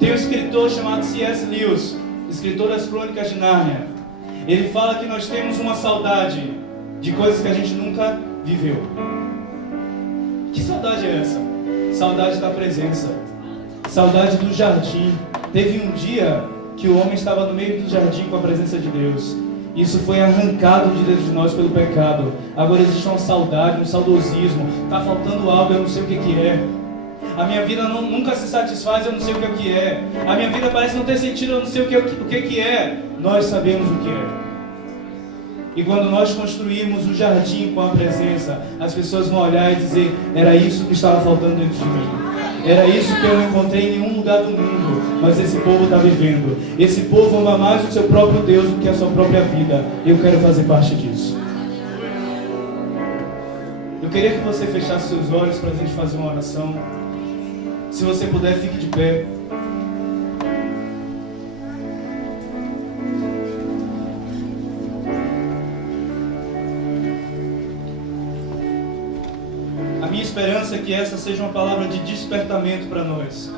Tem um escritor chamado C.S. Lewis, escritor das Crônicas de Nárnia. Ele fala que nós temos uma saudade de coisas que a gente nunca viveu. Que saudade é essa? Saudade da presença, saudade do jardim. Teve um dia que o homem estava no meio do jardim com a presença de Deus. Isso foi arrancado de dentro de nós pelo pecado. Agora existe uma saudade, um saudosismo. Está faltando algo, eu não sei o que é. A minha vida nunca se satisfaz, eu não sei o que é. A minha vida parece não ter sentido, eu não sei o que é. Nós sabemos o que é. E quando nós construímos o jardim com a presença, as pessoas vão olhar e dizer: era isso que estava faltando dentro de mim. Era isso que eu não encontrei em nenhum lugar do mundo. Mas esse povo está vivendo. Esse povo ama mais o seu próprio Deus do que a sua própria vida. Eu quero fazer parte disso. Eu queria que você fechasse seus olhos para a gente fazer uma oração. Se você puder, fique de pé. A minha esperança é que essa seja uma palavra de despertamento para nós.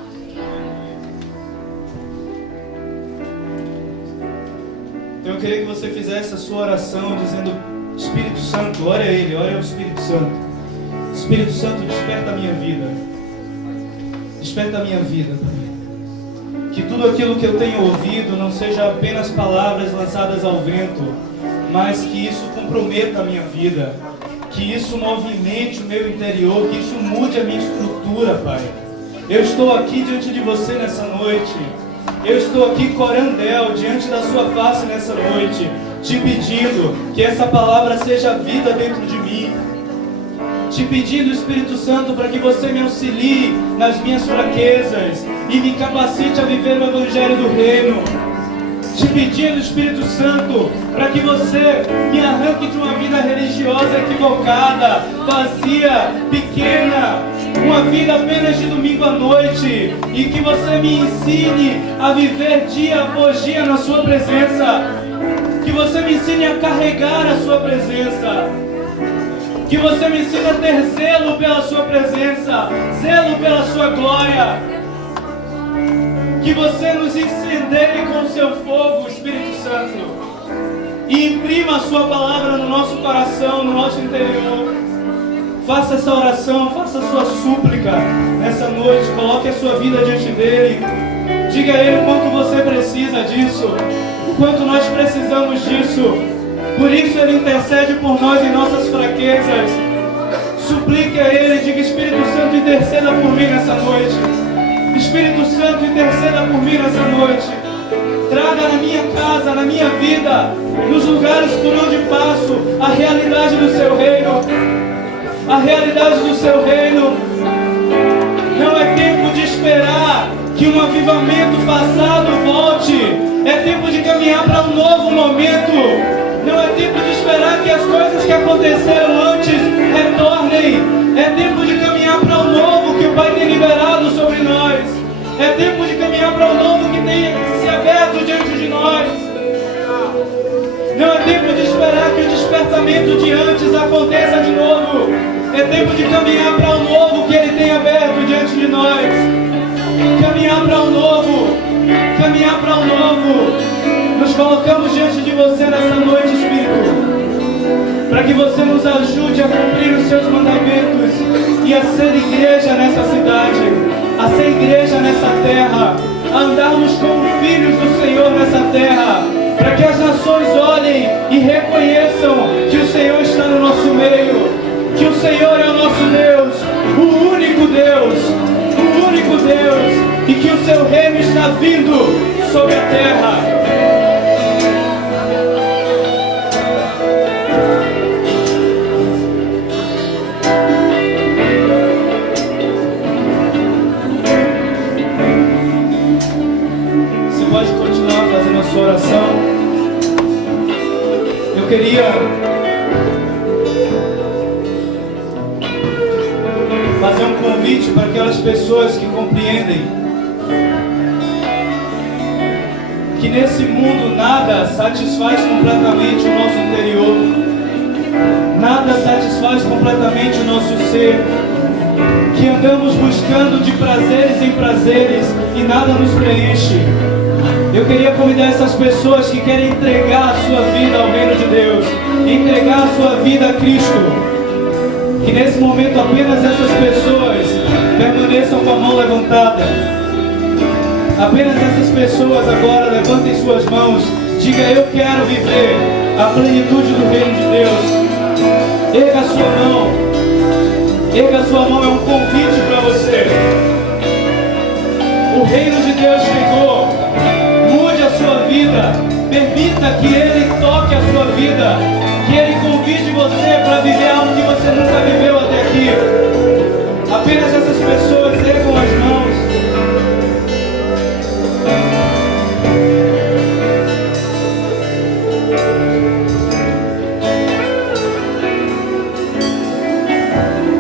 Eu queria que você fizesse a sua oração dizendo: Espírito Santo, ore a Ele, ore ao Espírito Santo. Espírito Santo, desperta a minha vida. Desperta a minha vida. Que tudo aquilo que eu tenho ouvido não seja apenas palavras lançadas ao vento, mas que isso comprometa a minha vida. Que isso movimente o meu interior, que isso mude a minha estrutura, Pai. Eu estou aqui diante de você nessa noite. Eu estou aqui, corandel, diante da sua face nessa noite, te pedindo que essa palavra seja vida dentro de mim. Te pedindo, Espírito Santo, para que você me auxilie nas minhas fraquezas e me capacite a viver o Evangelho do Reino. Te pedindo, Espírito Santo, para que você me arranque de uma vida religiosa equivocada, vazia, pequena, uma vida apenas de domingo à noite, e que você me ensine a viver dia após dia na sua presença, que você me ensine a carregar a sua presença, que você me ensine a ter zelo pela sua presença, zelo pela sua glória. Que você nos incendeie com o seu fogo, Espírito Santo, e imprima a sua palavra no nosso coração, no nosso interior. Faça essa oração, faça a sua súplica nessa noite, coloque a sua vida diante dele. Diga a ele o quanto você precisa disso, o quanto nós precisamos disso. Por isso Ele intercede por nós em nossas fraquezas. Suplique a Ele, diga: Espírito Santo, interceda por mim nessa noite. Espírito Santo, interceda por mim nessa noite. Traga na minha casa, na minha vida, nos lugares por onde passo, a realidade do Seu reino. A realidade do Seu reino. Não é tempo de esperar que um avivamento passado volte. É tempo de caminhar para um novo momento. Não é tempo de esperar que as coisas que aconteceram antes retornem. É tempo de caminhar para o novo que o Pai tem liberado sobre nós. É tempo de caminhar para o novo que tem se aberto diante de nós. Não é tempo de esperar que o despertamento de antes aconteça de novo. É tempo de caminhar para o novo que Ele tem aberto diante de nós. Caminhar para o novo. Caminhar para o novo. Nos colocamos diante de você nessa noite, Espírito, para que você nos ajude a cumprir os Seus mandamentos e a ser igreja nessa cidade, a ser igreja nessa terra, a andarmos como filhos do Senhor nessa terra, para que as nações olhem e reconheçam que o Senhor está no nosso meio, que o Senhor é o nosso Deus, o único Deus, o único Deus, e que o Seu reino está vindo sobre a terra. Você pode continuar fazendo a sua oração. Eu queria fazer um convite para aquelas pessoas que compreendem que nesse mundo nada satisfaz completamente o nosso interior, nada satisfaz completamente o nosso ser, que andamos buscando de prazeres em prazeres e nada nos preenche. Eu queria convidar essas pessoas que querem entregar a sua vida ao reino de Deus, entregar a sua vida a Cristo, que nesse momento apenas essas pessoas permaneçam com a mão levantada. Apenas essas pessoas agora levantem suas mãos. Diga: eu quero viver a plenitude do reino de Deus. Erga a sua mão. Erga a sua mão, é um convite para você. O reino de Deus chegou. Mude a sua vida. Permita que Ele toque a sua vida. Que Ele convide você para viver algo que você nunca viveu até aqui. Apenas essas pessoas ergam as mãos.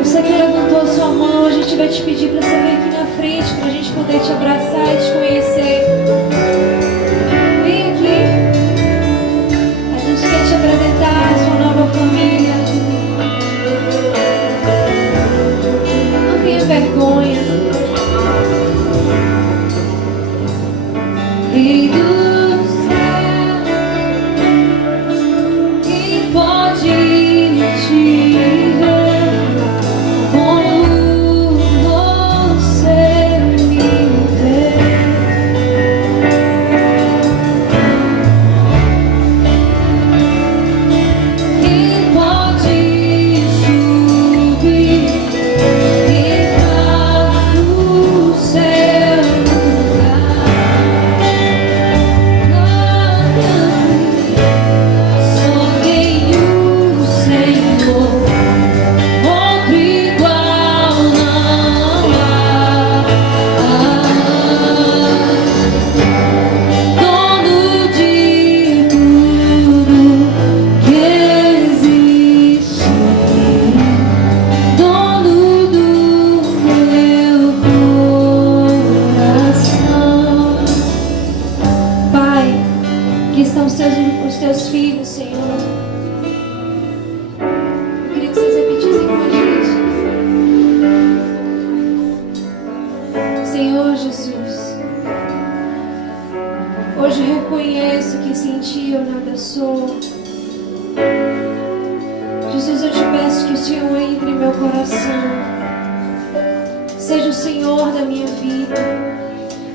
Você que levantou sua mão, a gente vai te pedir para você vir aqui na frente, para a gente poder te abraçar e te conhecer. Vem aqui. A gente quer te apresentar a sua nova família. Não tenha vergonha. Rei do céu, quem pode te ver como você me vê? Quem pode subir e entrar no seu lugar? Só tem o Senhor, outro igual não há. Dono de tudo que existe, dono do meu coração. Pai, que estão os teus filhos, Senhor. Eu queria que vocês repetissem com a gente. Senhor Jesus, hoje eu reconheço que sem Ti eu nada sou. Jesus, eu te peço que o Senhor entre em meu coração. Seja o Senhor da minha vida.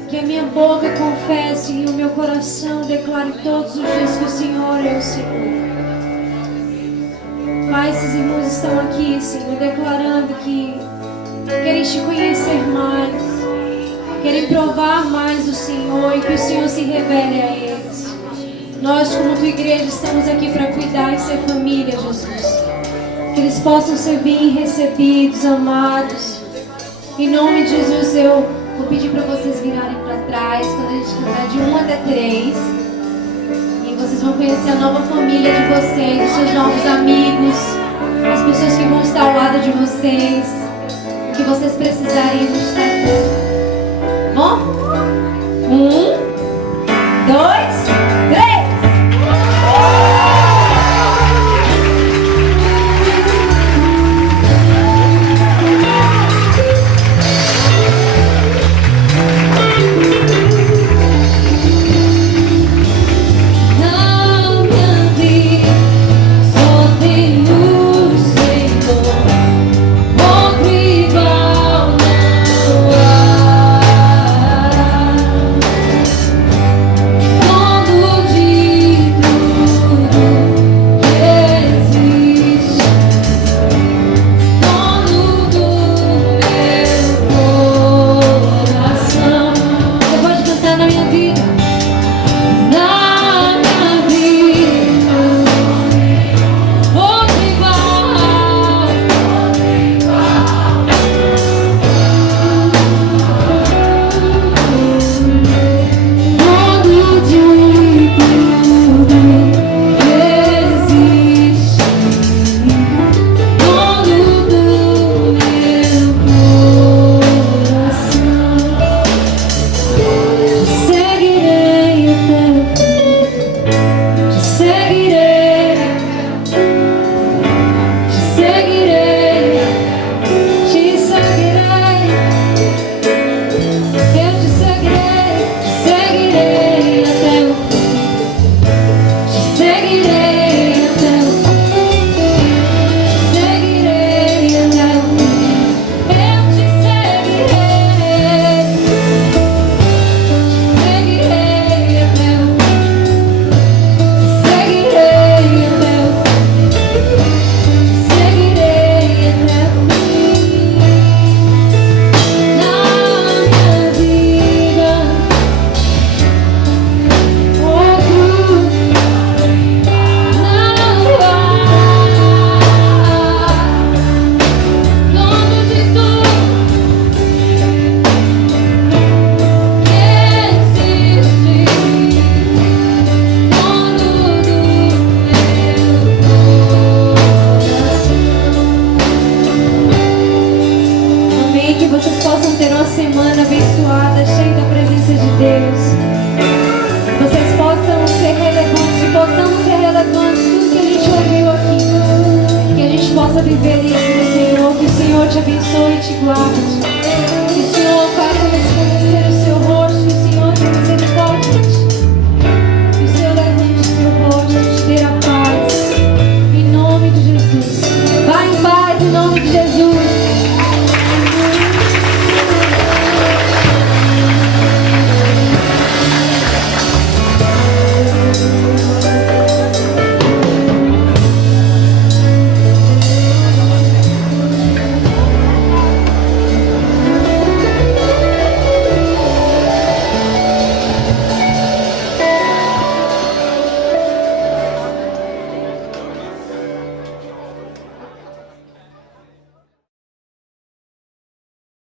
Que a minha boca confesse e o meu coração declare todos os dias que o Senhor é o Senhor. Pai, esses irmãos estão aqui, Senhor, declarando que querem te conhecer mais, querem provar mais do Senhor e que o Senhor se revele a eles. Nós, como tua igreja, estamos aqui para cuidar e ser família, Jesus. Que eles possam ser bem recebidos, amados. Em nome de Jesus, eu vou pedir para vocês virarem para trás quando a gente cantar de 1 até 3. E vocês vão conhecer a nova família de vocês, os seus novos amigos, as pessoas que vão estar ao lado de vocês. O que vocês precisarem, a gente está aqui. Bom? 1, 2, 3. Viver isso, Senhor, que o Senhor te abençoe e te guarde.